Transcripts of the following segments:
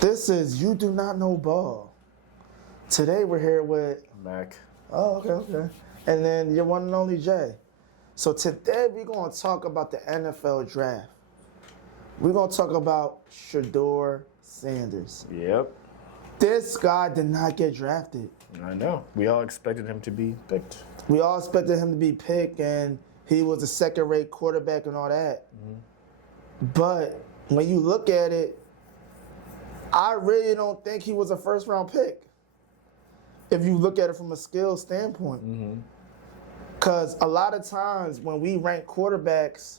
This is You Do Not Know Ball. Today we're here with Mac. Oh, okay. And then your one and only Jay. So today we're going to talk about the NFL draft. We're going to talk about Shedeur Sanders. Yep. This guy did not get drafted. I know. We all expected him to be picked. We all expected him to be picked, and he was a second-rate quarterback and all that. Mm-hmm. But when you look at it, I really don't think he was a first-round pick. If you look at it from a skill standpoint. Because a lot of times when we rank quarterbacks,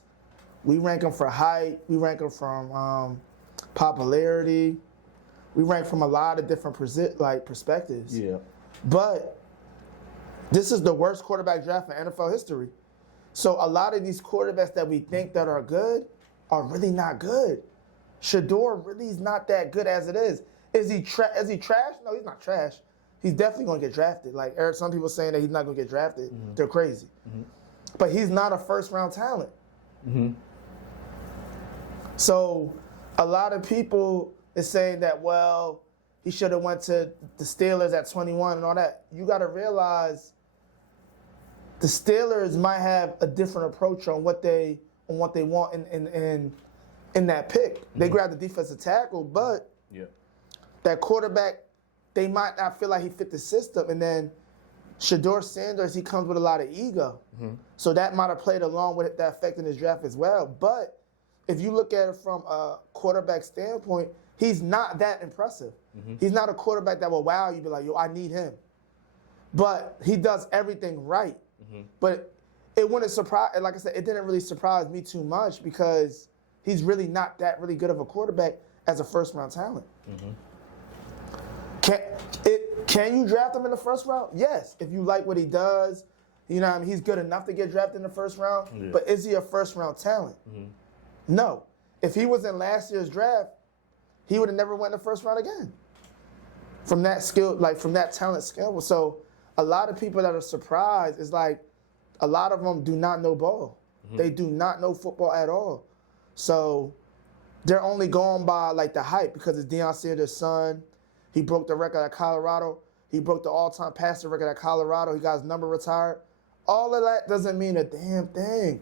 we rank them for height, we rank them from popularity, we rank from a lot of different perspectives. Yeah. But this is the worst quarterback draft in NFL history. So a lot of these quarterbacks that we think that are good are really not good. Shedeur really is not that good as it is. Is he trash? No, he's not trash. He's definitely going to get drafted. Like Eric, some people saying that he's not going to get drafted. Mm-hmm. They're crazy. Mm-hmm. But he's not a first-round talent. Mm-hmm. So a lot of people is saying that, well, he should have went to the Steelers at 21 and all that. You got to realize the Steelers might have a different approach on what they want in that pick. Mm-hmm. They grabbed the defensive tackle, but that quarterback, they might not feel like he fit the system. And then Shedeur Sanders, he comes with a lot of ego. Mm-hmm. So that might have played along with that affecting his draft as well. But if you look at it from a quarterback standpoint, he's not that impressive. Mm-hmm. He's not a quarterback that will wow you, be like, yo, I need him. But he does everything right. Mm-hmm. But it wouldn't surprise, like I said, it didn't really surprise me too much because he's really not that really good of a quarterback as a first-round talent. Mm-hmm. Can you draft him in the first round? Yes, if you like what he does. You know what I mean? He's good enough to get drafted in the first round, but is he a first-round talent? Mm-hmm. No. If he was in last year's draft, he would have never went in the first round again. From that skill, from that talent skill. So a lot of people that are surprised is like a lot of them do not know ball. Mm-hmm. They do not know football at all. So they're only going by the hype because it's Deion Sanders' son. He broke the record at Colorado. He broke the all-time passing record at Colorado. He got his number retired. All of that doesn't mean a damn thing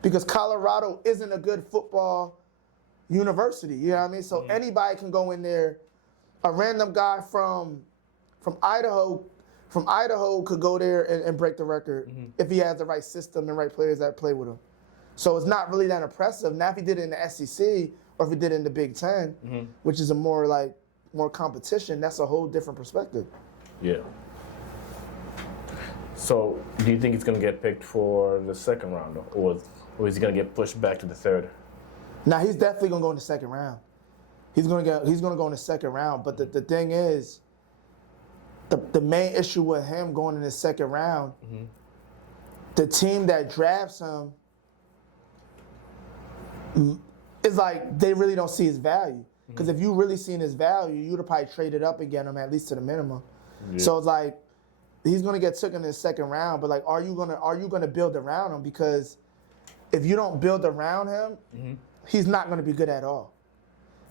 because Colorado isn't a good football university. You know what I mean? So anybody can go in there. A random guy from Idaho could go there and break the record if he has the right system and right players that play with him. So it's not really that impressive. Now if he did it in the SEC or if he did it in the Big Ten, which is a more competition, that's a whole different perspective. Yeah. So, do you think he's going to get picked for the second round, or is he going to get pushed back to the third? Now, he's definitely going to go in the second round. He's going to go in the second round. But the thing is, the main issue with him going in the second round, the team that drafts him is they really don't see his value. Because if you really seen his value, you'd have probably traded up and get him at least to the minimum. Yeah. So it's he's gonna get taken in the second round, but are you gonna build around him? Because if you don't build around him, he's not gonna be good at all.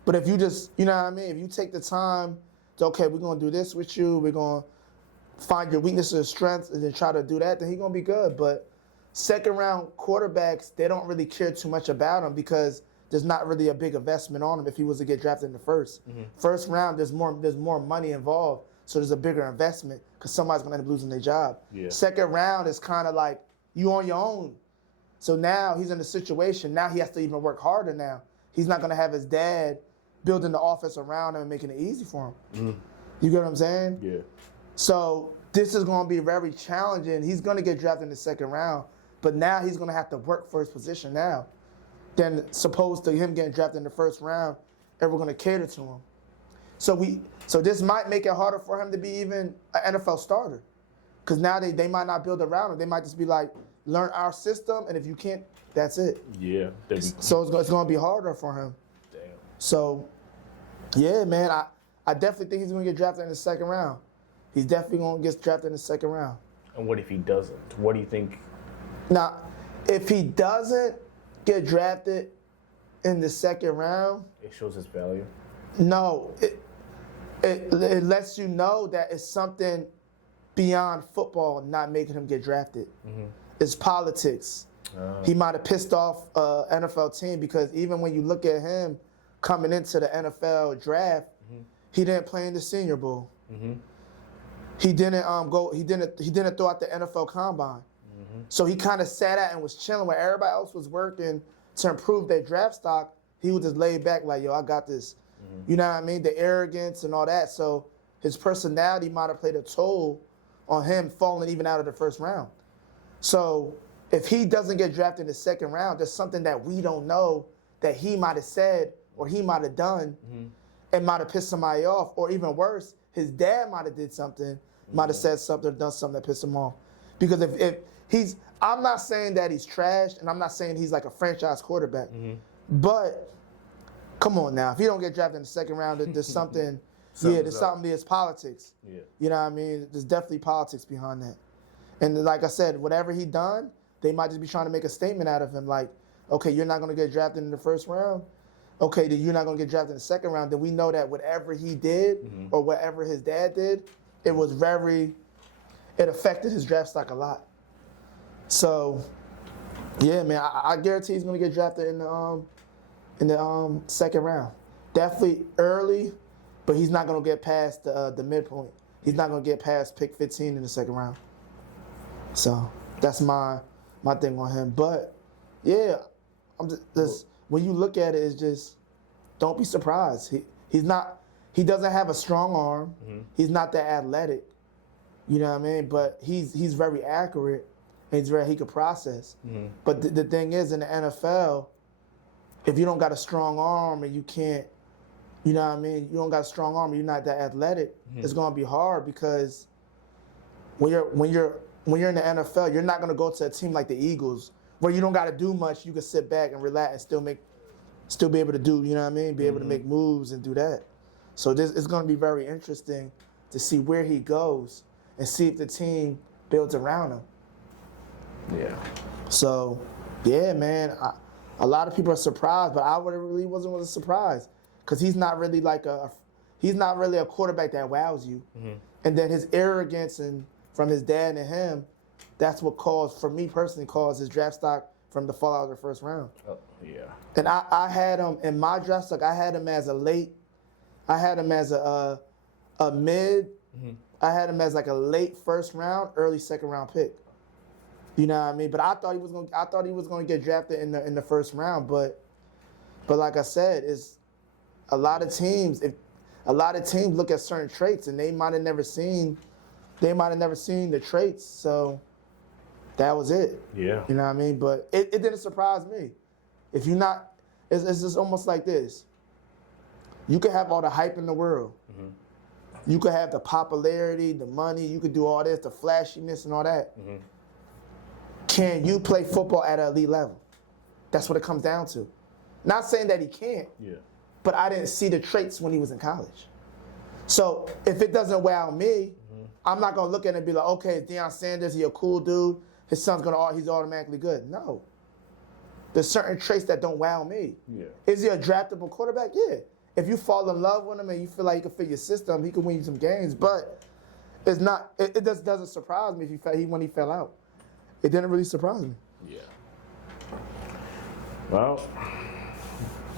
But if you just, you know what I mean, if you take the time to, okay, we're gonna do this with you, we're gonna find your weaknesses and strengths and then try to do that, then he's gonna be good. But second round quarterbacks, they don't really care too much about him because there's not really a big investment on him if he was to get drafted in the first. First round, there's more money involved, so there's a bigger investment because somebody's going to end up losing their job. Yeah. Second round is kind of like you on your own. So now he's in a situation, now he has to even work harder now. He's not going to have his dad building the offense around him and making it easy for him. You get what I'm saying? Yeah. So this is going to be very challenging. He's going to get drafted in the second round, but now he's going to have to work for his position now. Than supposed to him getting drafted in the first round, and we're going to cater to him. So this might make it harder for him to be even an NFL starter, because now they might not build around him. They might just be learn our system, and if you can't, that's it. Yeah. So it's going to be harder for him. Damn. So, yeah, man, I definitely think he's going to get drafted in the second round. He's definitely going to get drafted in the second round. And what if he doesn't? What do you think? Now, if he doesn't get drafted in the second round, it shows his value. No, it lets you know that it's something beyond football not making him get drafted. It's politics. He might have pissed off an NFL team because even when you look at him coming into the NFL draft, he didn't play in the Senior Bowl. He didn't go. He didn't throw out the NFL Combine. So he kind of sat out and was chilling where everybody else was working to improve their draft stock. He was just laid back like, yo, I got this. You know what I mean? The arrogance and all that. So his personality might have played a toll on him falling even out of the first round. So if he doesn't get drafted in the second round, there's something that we don't know that he might have said or he might have done and might have pissed somebody off. Or even worse, his dad might have did something, might have said something or done something that pissed him off. Because if he's, I'm not saying that he's trashed, and I'm not saying he's like a franchise quarterback, but come on now, if he don't get drafted in the second round, there's something, there's politics. Yeah. You know what I mean? There's definitely politics behind that. And like I said, whatever he done, they might just be trying to make a statement out of him like, okay, you're not going to get drafted in the first round. Okay, then you're not going to get drafted in the second round. Then we know that whatever he did or whatever his dad did, it affected his draft stock a lot. So, yeah, man, I guarantee he's going to get drafted in the second round. Definitely early, but he's not going to get past the midpoint. He's not going to get past pick 15 in the second round. So that's my thing on him. But yeah, when you look at it, it's just don't be surprised. He doesn't have a strong arm. He's not that athletic. You know what I mean? But he's very accurate. And he could process. But the thing is, in the NFL, if you don't got a strong arm and you can't, you know what I mean? You don't got a strong arm and you're not that athletic, it's gonna be hard because when you're in the NFL, you're not going to go to a team like the Eagles where you don't got to do much. You can sit back and relax and still be able to do, you know what I mean? Be able to make moves and do that. So it's going to be very interesting to see where he goes and see if the team builds around him. Yeah. So, yeah, man, a lot of people are surprised, but I really wasn't surprised because he's not really a quarterback that wows you. And then his arrogance and from his dad and him, that's what for me personally, caused his draft stock from the fallout of the first round. Oh, yeah. And I had him in my draft stock. I had him as a mid. I had him as like a late first round, early second round pick. You know what I mean? But I thought he was going to get drafted in the first round. But like I said, it's a lot of teams look at certain traits and they might have never seen the traits, so that was it. Yeah. You know what I mean? But it didn't surprise me. If you're not, it's just almost like this. You could have all the hype in the world. You could have the popularity, the money, you could do all this, the flashiness and all that. Can you play football at an elite level? That's what it comes down to. Not saying that he can't, but I didn't see the traits when he was in college. So if it doesn't wow me, I'm not gonna look at it and be like, okay, Deion Sanders, he a cool dude. He's automatically good. No. There's certain traits that don't wow me. Yeah. Is he a draftable quarterback? Yeah. If you fall in love with him and you feel like he can fit your system, he can win you some games. But it's not. It just doesn't surprise me when he fell out. It didn't really surprise me. Yeah. Well,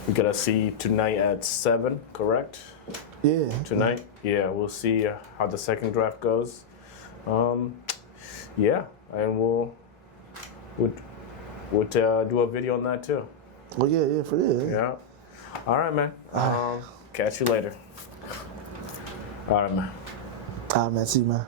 we gotta see tonight at 7, correct? Yeah. Tonight? Yeah, we'll see how the second draft goes. Yeah, and we'll do a video on that too. Well, yeah. Yeah. All right, man. Catch you later. All right, man. All right, man. See you, man.